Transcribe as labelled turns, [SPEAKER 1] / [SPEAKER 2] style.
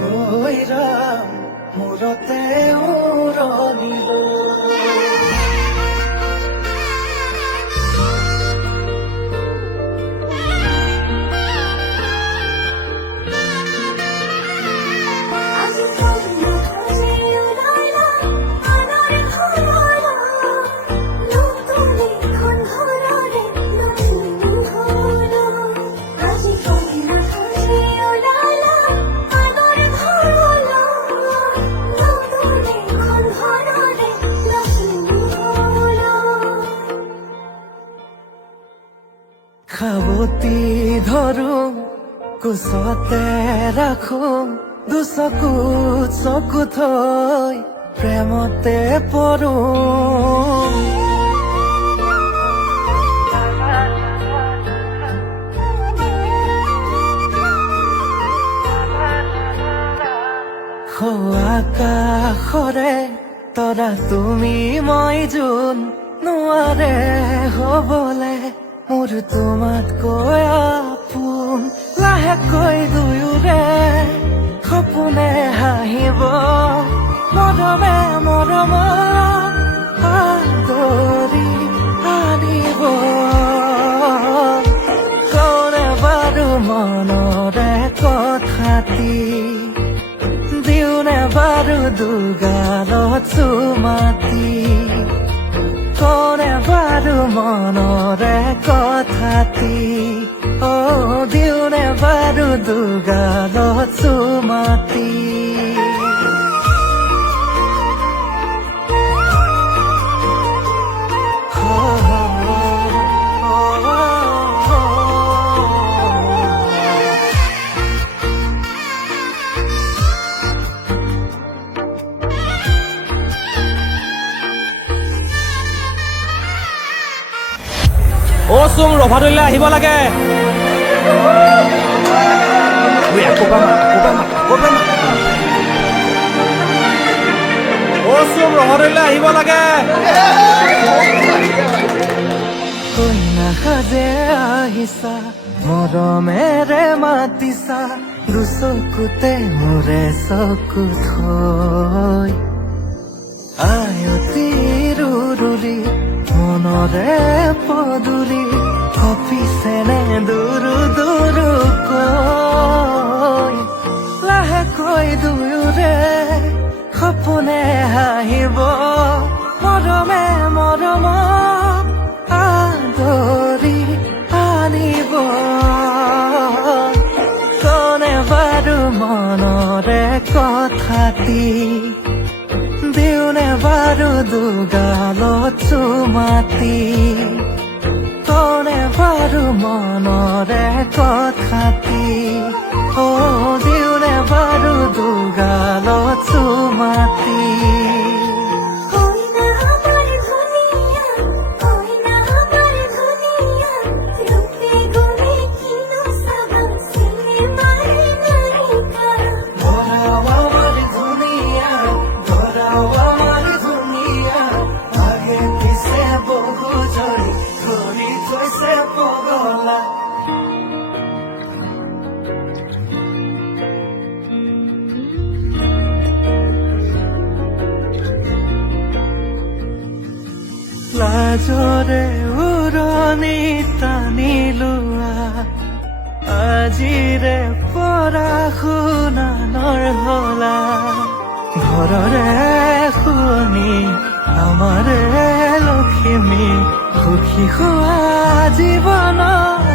[SPEAKER 1] ওই রাম মুরতে উরলিলো কৰো কোচতে ৰাখো দুচকুত চকু থৈ প্ৰেমতে পৰো আকাশৰে তৰা তুমি মই যোন নোৱাৰে হবলে, মোৰ তোমাতকৈ লাহেকৈ দুয়োৰে সপোনে হাঁহিব। মৰমে মৰম আদৰি আনিব। কৌনে বাৰু মনৰে কথাটি। দিওনে বাৰু দুগালত চুমাতি কনে বাৰু মনৰে কথাতি অ দিওনে বাৰু দুগালত চুমাতি
[SPEAKER 2] অ চুম ৰভাদলৈ আহিব লাগে। অ চুম ৰভাদলৈ আহিব লাগে।
[SPEAKER 1] কইনা সাজে আহিছা মৰমেৰে মাতিছা দুচকুতে মোৰে চকু থৈ মৰমে মৰম আদৰি আনিব। কনে বাৰু মনৰে কথাটি দিওনে বাৰু দুগালত চুমাতি কনে বাৰু মনৰে কথাটি অ দিওনে বাৰু দুগালত চুমাতি লাজৰে উৰণি টানি লোৱা আজিৰে পৰা শুনানৰ হলা। ঘৰৰে শুৱনি আমাৰে লখিমী সুখী হোৱা জীৱনলৈ